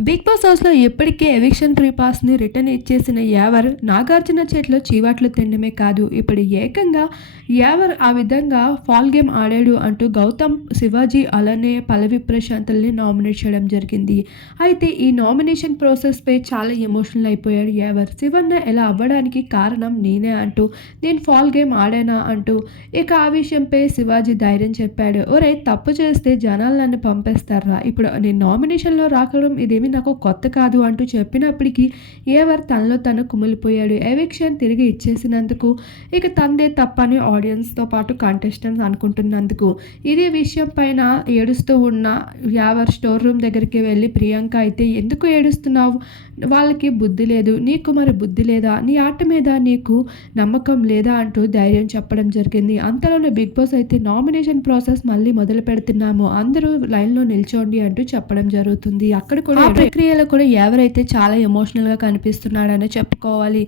Big boss హౌస్‌లో ఇప్పటికే eviction free పాస్‌ని return ఇచ్చేసిన యావర్ నాగార్జున చేతిలో చీవాట్లు తినడమే కాదు, ఇప్పుడు ఏకంగా యావర్ ఆ విధంగా ఫాల్ గేమ్ ఆడాడు అంటూ గౌతమ్, శివాజీ అలానే పల్లవి ప్రశాంత్‌లని నామినేట్ చేయడం జరిగింది. అయితే ఈ నామినేషన్ ప్రాసెస్‌పై చాలా ఎమోషనల్ అయిపోయాడు యావర్. శివన్న ఇలా అవ్వడానికి కారణం నేనే అంటూ, నేను ఫాల్ గేమ్ ఆడానా అంటూ ఇక ఆ విషయంపై శివాజీ ధైర్యం చెప్పాడు. ఒరేయ్, తప్పు చేస్తే జనాలు నన్ను పంపేస్తార్రా, ఇప్పుడు నేను నామినేషన్‌లో రాకడం ఇదేమి నాకు కొత్త కాదు అంటూ చెప్పినప్పటికీ ఏవర్ తనలో తను కుమిలిపోయాడు. ఎవిక్షన్ తిరిగి ఇచ్చేసినందుకు ఇక తందే తప్పని ఆడియన్స్‌తో పాటు కంటెస్టెంట్స్ అనుకుంటున్నందుకు ఇదే విషయం పైన ఏడుస్తూ ఉన్న యావర్ స్టోర్ రూమ్ దగ్గరికి వెళ్ళి, ప్రియాంక అయితే ఎందుకు ఏడుస్తున్నావు? వాళ్ళకి బుద్ధి లేదు, నీకు మరి బుద్ధి లేదా? నీ ఆట మీద నీకు నమ్మకం లేదా అంటూ ధైర్యం చెప్పడం జరిగింది. అంతలోనే బిగ్ బాస్ అయితే నామినేషన్ ప్రాసెస్ మళ్ళీ మొదలు పెడుతున్నాము, అందరూ లైన్‌లో నిల్చోండి అంటూ చెప్పడం జరుగుతుంది. అక్కడ కూడా ఆ ప్రక్రియలో కూడా ఎవరైతే చాలా ఎమోషనల్‌గా కనిపిస్తున్నాడనే చెప్పుకోవాలి.